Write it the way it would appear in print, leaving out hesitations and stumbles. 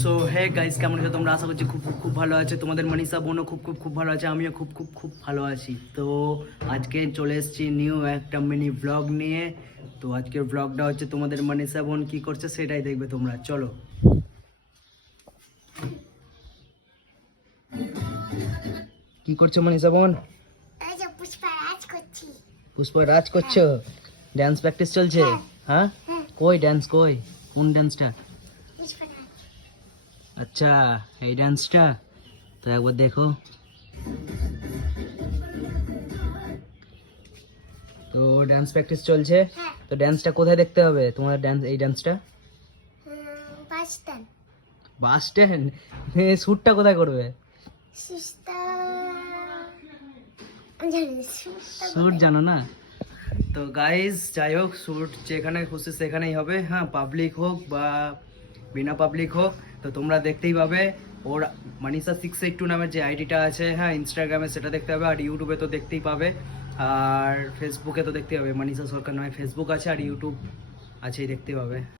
So hey guys, কেমন আছো তোমরা? আশা করছি খুব খুব খুব ভালো আছে। তোমাদের মনীষা বোনও খুব খুব খুব ভালো আছে, আমিও খুব খুব খুব ভালো আছি। তো আজকে চলে এসেছি নিউ একটা মিনি ব্লগ নিয়ে। তো আজকের ব্লগটা হচ্ছে তোমাদের মনীষা বোন কী করছে সেটাই দেখবে তোমরা। চলো। কি করছো মনীষা বোন? পুষ্পা রাজ করছো? ড্যান্স প্র্যাকটিস চলছে? হ্যাঁ, কই ড্যান্স, কই কোন ড্যান্সটা? আচ্ছা, এই ডান্সটা তো একবার দেখো। তো ডান্স প্র্যাকটিস চলছে। তো ডান্সটা কোথায় দেখতে হবে তোমার? এই ডান্সটা বাস স্ট্যান্ড? শ্যুটটা কোথায় করবে? শ্যুট জানো না? তো গাইজ যাই হোক, শ্যুট যেখানে খুশি সেখানেই হবে। হ্যাঁ, পাবলিক হোক বা বিনা পাবলিক হোক, তো তোমরা দেখতেই পাবে। ওর মানিষা 682 নামের যে আইডিটা আছে, হ্যাঁ ইনস্টাগ্রামে, সেটা দেখতে হবে। আর ইউটিউবে তো দেখতেই পাবে, আর ফেসবুকে তো দেখতেই পাবে। মানিষা সরকার নামে ফেসবুক আছে, আর ইউটিউব আছেই, দেখতেই পাবে।